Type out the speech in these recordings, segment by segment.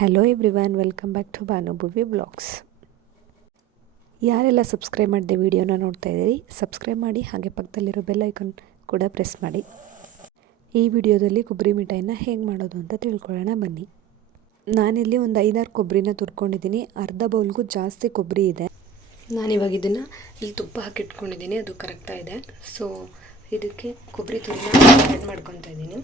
Hello everyone, welcome back to Bhanubhuvi blogs. ಯಾರೆಲ್ಲ subscribe ಮಾಡಿದೆ ವಿಡಿಯೋನ ನೋಡ್ತಾ ಇದ್ದೀರಿ, ಸಬ್ಸ್ಕ್ರೈಬ್ ಮಾಡಿ, ಹಾಗೆ ಪಕ್ಕದಲ್ಲಿರೋ ಬೆಲ್ ಐಕಾನ್ ಕೂಡ ಪ್ರೆಸ್ ಮಾಡಿ. ಈ ವಿಡಿಯೋದಲ್ಲಿ ಕೊಬ್ಬರಿ ಮಿಠಾಯಿನ ಹೇಗೆ ಮಾಡೋದು ಅಂತ ತಿಳ್ಕೊಳ್ಳೋಣ ಬನ್ನಿ. ನಾನಿಲ್ಲಿ ಒಂದು 5-6 ಕೊಬ್ಬರಿನ ತುರ್ಕೊಂಡಿದ್ದೀನಿ. ಅರ್ಧ ಬೌಲ್ಗೂ ಜಾಸ್ತಿ ಕೊಬ್ಬರಿ ಇದೆ. ನಾನಿವಾಗ ಇದನ್ನು ಇಲ್ಲಿ ತುಪ್ಪ ಹಾಕಿಟ್ಕೊಂಡಿದ್ದೀನಿ, ಅದು ಕರಗ್ತಾ ಇದೆ. ಸೊ ಇದಕ್ಕೆ ಕೊಬ್ಬರಿ ತುರಿನ ಆ್ಯಡ್ ಮಾಡ್ಕೊತಾ ಇದ್ದೀನಿ.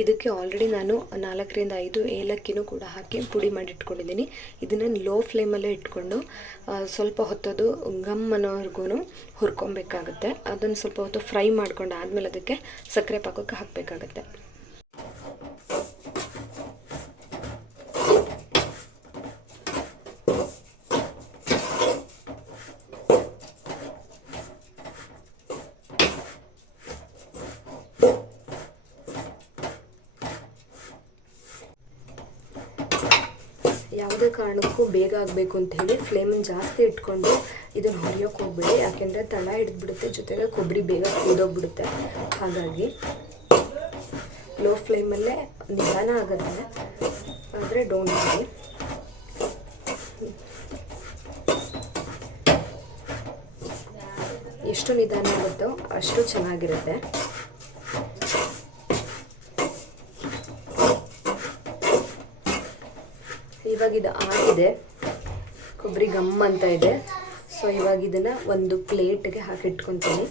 ಇದಕ್ಕೆ ಆಲ್ರೆಡಿ ನಾನು 4-5 ಏಲಕ್ಕಿನೂ ಕೂಡ ಹಾಕಿ ಪುಡಿ ಮಾಡಿ ಇಟ್ಕೊಂಡಿದ್ದೀನಿ. ಇದನ್ನು ಲೋ ಫ್ಲೇಮಲ್ಲೇ ಇಟ್ಕೊಂಡು ಸ್ವಲ್ಪ ಹೊತ್ತದು ಗಮ್ ಅನ್ನೋವರೆಗೂ ಹುರ್ಕೊಬೇಕಾಗುತ್ತೆ. ಅದನ್ನು ಸ್ವಲ್ಪ ಹೊತ್ತು ಫ್ರೈ ಮಾಡ್ಕೊಂಡು ಆದಮೇಲೆ ಅದಕ್ಕೆ ಸಕ್ಕರೆ ಪಾಕಕ್ಕೆ ಹಾಕಬೇಕಾಗತ್ತೆ. ಯಾವುದೇ ಕಾರಣಕ್ಕೂ ಬೇಗ ಆಗಬೇಕು ಅಂತ ಹೇಳಿ ಫ್ಲೇಮನ್ನು ಜಾಸ್ತಿ ಇಟ್ಕೊಂಡು ಇದನ್ನು ಹೊರಿಯೋಕೆ ಹೋಗ್ಬಿಡಿ, ಯಾಕೆಂದರೆ ತಳ ಹಿಡಿದ್ಬಿಡುತ್ತೆ, ಜೊತೆಗೆ ಕೊಬ್ಬರಿ ಬೇಗ ಕುದೋಗ್ಬಿಡುತ್ತೆ. ಹಾಗಾಗಿ ಲೋ ಫ್ಲೇಮಲ್ಲೇ ನಿಧಾನ ಆಗುತ್ತೆ, ಆದರೆ ಡೋಂಟ್ ಮಾಡಿ. ಎಷ್ಟು ನಿಧಾನ ಆಗುತ್ತೋ ಅಷ್ಟು ಚೆನ್ನಾಗಿರುತ್ತೆ. ಇವಾಗ ಇದು ಆಗಿದೆ, ಕೊಬ್ಬರಿ ಗಮ್ ಅಂತ ಇದೆ. ಸೊ ಇವಾಗ ಇದನ್ನು ಒಂದು ಪ್ಲೇಟ್ಗೆ ಹಾಕಿ ಇಟ್ಕೊತೀನಿ.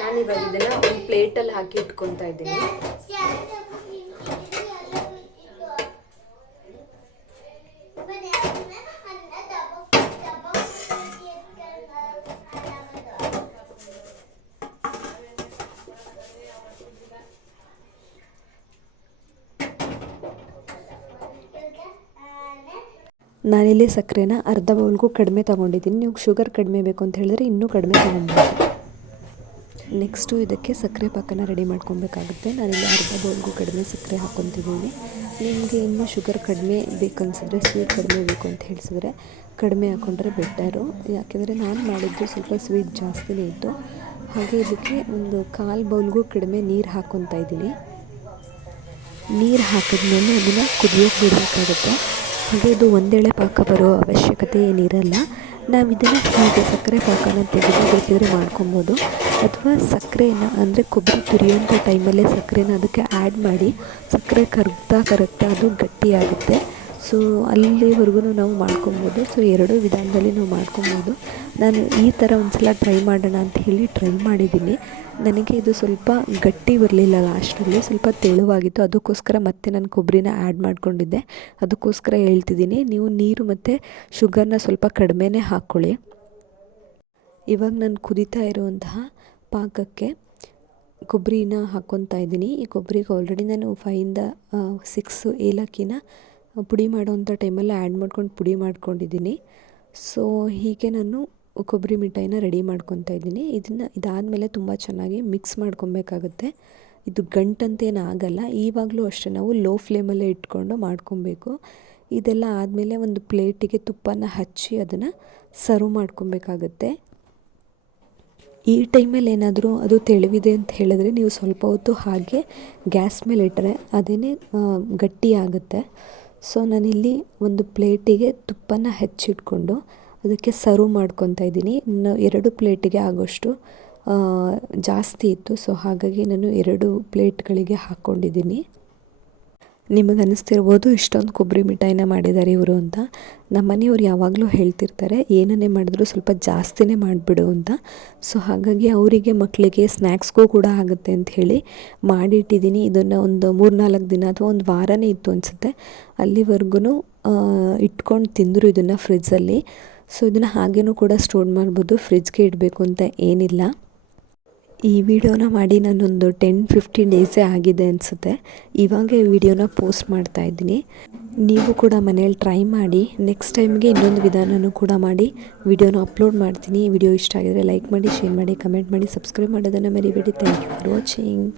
ನಾನಿವಾಗ ಇದನ್ನು ಒಂದು ಪ್ಲೇಟಲ್ಲಿ ಹಾಕಿ ಇಟ್ಕೊತಾ ಇದ್ದೀನಿ. ನಾನಿಲ್ಲಿ ಸಕ್ಕರೆನ ಅರ್ಧ ಬೌಲ್ಗೂ ಕಡಿಮೆ ತೊಗೊಂಡಿದ್ದೀನಿ. ನೀವು ಶುಗರ್ ಕಡಿಮೆ ಬೇಕು ಅಂತ ಹೇಳಿದ್ರೆ ಇನ್ನೂ ಕಡಿಮೆ ತೊಗೊಳ್ಬೋದು. ನೆಕ್ಸ್ಟು ಇದಕ್ಕೆ ಸಕ್ಕರೆ ಪಾಕನ ರೆಡಿ ಮಾಡ್ಕೊಬೇಕಾಗುತ್ತೆ. ನಾನಿಲ್ಲಿ ಅರ್ಧ ಬೌಲ್ಗೂ ಕಡಿಮೆ ಸಕ್ಕರೆ ಹಾಕ್ಕೊತಿದ್ದೀನಿ. ನಿಮಗೆ ಇನ್ನೂ ಶುಗರ್ ಕಡಿಮೆ ಬೇಕನ್ಸಿದ್ರೆ, ಸ್ವೀಟ್ ಕಡಿಮೆ ಬೇಕು ಅಂತ ಹೇಳಿಸಿದ್ರೆ ಕಡಿಮೆ ಹಾಕ್ಕೊಂಡ್ರೆ ಬೆಟರು. ಯಾಕೆಂದರೆ ನಾನು ಮಾಡಿದ್ದು ಸ್ವಲ್ಪ ಸ್ವೀಟ್ ಜಾಸ್ತಿನೇ ಇತ್ತು. ಹಾಗೆ ಇದಕ್ಕೆ ಒಂದು 1/4 ಬೌಲ್ಗೂ ಕಡಿಮೆ ನೀರು ಹಾಕ್ಕೊತಾ ಇದ್ದೀನಿ. ನೀರು ಹಾಕಿದ್ಮೇಲೆ ಅದನ್ನು ಕುದಿಯೋಕೆ ಬಿಡಬೇಕಾಗುತ್ತೆ. ಹಾಗೆ ಇದು ಒಂದೇಳೆ ಪಾಕ ಬರೋ ಅವಶ್ಯಕತೆ ಏನಿರಲ್ಲ. ನಾವು ಇದನ್ನು ಹೀಗೆ ಸಕ್ಕರೆ ಪಾಕನ ತೆಗೆದು ಬೇಕಿದ್ರೆ ಮಾಡ್ಕೊಬೋದು, ಅಥವಾ ಸಕ್ಕರೆನ ಅಂದರೆ ಕೊಬ್ಬರಿ ತುರಿಯೋಂಥ ಟೈಮಲ್ಲೇ ಸಕ್ಕರೆನ ಅದಕ್ಕೆ ಆ್ಯಡ್ ಮಾಡಿ ಸಕ್ಕರೆ ಕರಗ್ತಾ ಅದು ಗಟ್ಟಿಯಾಗುತ್ತೆ. ಸೊ ಅಲ್ಲಿವರೆಗೂ ನಾವು ಮಾಡ್ಕೊಬೋದು. ಸೊ 2 ವಿಧಾನದಲ್ಲಿ ನಾವು ಮಾಡ್ಕೊಬೋದು. ನಾನು ಈ ಥರ ಒಂದು ಸಲ ಟ್ರೈ ಮಾಡೋಣ ಅಂತ ಹೇಳಿ ಟ್ರೈ ಮಾಡಿದ್ದೀನಿ. ನನಗೆ ಇದು ಸ್ವಲ್ಪ ಗಟ್ಟಿ ಬರಲಿಲ್ಲ, ಲಾಸ್ಟಲ್ಲಿ ಸ್ವಲ್ಪ ತೆಳುವಾಗಿತ್ತು. ಅದಕ್ಕೋಸ್ಕರ ಮತ್ತೆ ನಾನು ಕೊಬ್ಬರಿನ ಆ್ಯಡ್ ಮಾಡ್ಕೊಂಡಿದ್ದೆ. ಅದಕ್ಕೋಸ್ಕರ ಹೇಳ್ತಿದ್ದೀನಿ, ನೀವು ನೀರು ಮತ್ತು ಶುಗರ್ನ ಸ್ವಲ್ಪ ಕಡಿಮೆನೇ ಹಾಕ್ಕೊಳ್ಳಿ. ಇವಾಗ ನಾನು ಕುದೀತಾ ಇರುವಂತಹ ಪಾಕಕ್ಕೆ ಕೊಬ್ಬರಿನ ಹಾಕ್ಕೊತಾ ಇದ್ದೀನಿ. ಈ ಕೊಬ್ಬರಿಗೆ ಆಲ್ರೆಡಿ ನಾನು 5-6 ಏಲಕ್ಕಿನ ಪುಡಿ ಮಾಡೋವಂಥ ಟೈಮಲ್ಲಿ ಆ್ಯಡ್ ಮಾಡ್ಕೊಂಡು ಪುಡಿ ಮಾಡ್ಕೊಂಡಿದ್ದೀನಿ. ಸೊ ಹೀಗೆ ನಾನು ಕೊಬ್ಬರಿ ಮಿಠಾಯಿನ ರೆಡಿ ಮಾಡ್ಕೊತಾ ಇದ್ದೀನಿ. ಇದಾದಮೇಲೆ ತುಂಬ ಚೆನ್ನಾಗಿ ಮಿಕ್ಸ್ ಮಾಡ್ಕೊಬೇಕಾಗುತ್ತೆ. ಇದು ಗಂಟಂತೇನು ಆಗಲ್ಲ. ಈವಾಗಲೂ ಅಷ್ಟೇ ನಾವು ಲೋ ಫ್ಲೇಮಲ್ಲೇ ಇಟ್ಕೊಂಡು ಮಾಡ್ಕೊಬೇಕು. ಇದೆಲ್ಲ ಆದಮೇಲೆ ಒಂದು ಪ್ಲೇಟಿಗೆ ತುಪ್ಪನ ಹಚ್ಚಿ ಅದನ್ನು ಸರ್ವ್ ಮಾಡ್ಕೊಬೇಕಾಗುತ್ತೆ. ಈ ಟೈಮಲ್ಲಿ ಏನಾದರೂ ಅದು ತೆಳುವಿದೆ ಅಂತ ಹೇಳಿದ್ರೆ ನೀವು ಸ್ವಲ್ಪ ಹೊತ್ತು ಹಾಗೆ ಗ್ಯಾಸ್ ಮೇಲೆ ಇಟ್ಟರೆ ಅದೇನೇ ಗಟ್ಟಿ ಆಗುತ್ತೆ. ಸೊ ನಾನಿಲ್ಲಿ ಒಂದು ಪ್ಲೇಟಿಗೆ ತುಪ್ಪನ ಹೆಚ್ಚಿಟ್ಕೊಂಡು ಅದಕ್ಕೆ ಸರ್ವ್ ಮಾಡ್ಕೊತಾ ಇದ್ದೀನಿ. 2 ಪ್ಲೇಟಿಗೆ ಆಗೋಷ್ಟು ಜಾಸ್ತಿ ಇತ್ತು. ಸೊ ಹಾಗಾಗಿ ನಾನು 2 ಪ್ಲೇಟ್ಗಳಿಗೆ ಹಾಕ್ಕೊಂಡಿದ್ದೀನಿ. ನಿಮಗೆ ಅನ್ನಿಸ್ತಿರ್ಬೋದು ಇಷ್ಟೊಂದು ಕೊಬ್ಬರಿ ಮಿಠಾಯಿನ ಮಾಡಿದ್ದಾರೆ ಇವರು ಅಂತ. ನಮ್ಮ ಮನೆಯವ್ರು ಯಾವಾಗಲೂ ಹೇಳ್ತಿರ್ತಾರೆ, ಏನನ್ನೇ ಮಾಡಿದ್ರು ಸ್ವಲ್ಪ ಜಾಸ್ತಿನೇ ಮಾಡಿಬಿಡು ಅಂತ. ಸೊ ಹಾಗಾಗಿ ಅವರಿಗೆ, ಮಕ್ಕಳಿಗೆ ಸ್ನ್ಯಾಕ್ಸ್ಗೂ ಕೂಡ ಆಗುತ್ತೆ ಅಂತ ಹೇಳಿ ಮಾಡಿಟ್ಟಿದ್ದೀನಿ. ಇದನ್ನು ಒಂದು 3-4 ದಿನ ಅಥವಾ ಒಂದು ವಾರನೇ ಇತ್ತು ಅನಿಸುತ್ತೆ, ಅಲ್ಲಿವರೆಗೂ ಇಟ್ಕೊಂಡು ತಿಂದರು ಇದನ್ನು ಫ್ರಿಜ್ಜಲ್ಲಿ. ಸೊ ಇದನ್ನು ಹಾಗೇನೂ ಕೂಡ ಸ್ಟೋರ್ ಮಾಡ್ಬೋದು, ಫ್ರಿಜ್ಗೆ ಇಡಬೇಕು ಅಂತ ಏನಿಲ್ಲ. ಈ ವಿಡಿಯೋನ ಮಾಡಿ ನಾನೊಂದು 10-15 ಡೇಸೇ ಆಗಿದೆ ಅನಿಸುತ್ತೆ. ಇವಾಗ ಈ ವಿಡಿಯೋನ ಪೋಸ್ಟ್ ಮಾಡ್ತಾ ಇದ್ದೀನಿ. ನೀವು ಕೂಡ ಮನೇಲಿ ಟ್ರೈ ಮಾಡಿ. ನೆಕ್ಸ್ಟ್ ಟೈಮ್ಗೆ ಇನ್ನೊಂದು ವಿಧಾನನೂ ಕೂಡ ಮಾಡಿ ವಿಡಿಯೋನ ಅಪ್ಲೋಡ್ ಮಾಡ್ತೀನಿ. ಈ ವಿಡಿಯೋ ಇಷ್ಟ ಆಗಿದರೆ ಲೈಕ್ ಮಾಡಿ, ಶೇರ್ ಮಾಡಿ, ಕಮೆಂಟ್ ಮಾಡಿ, ಸಬ್ಸ್ಕ್ರೈಬ್ ಮಾಡೋದನ್ನು ಮರಿಬೇಡಿ. Thank you for watching.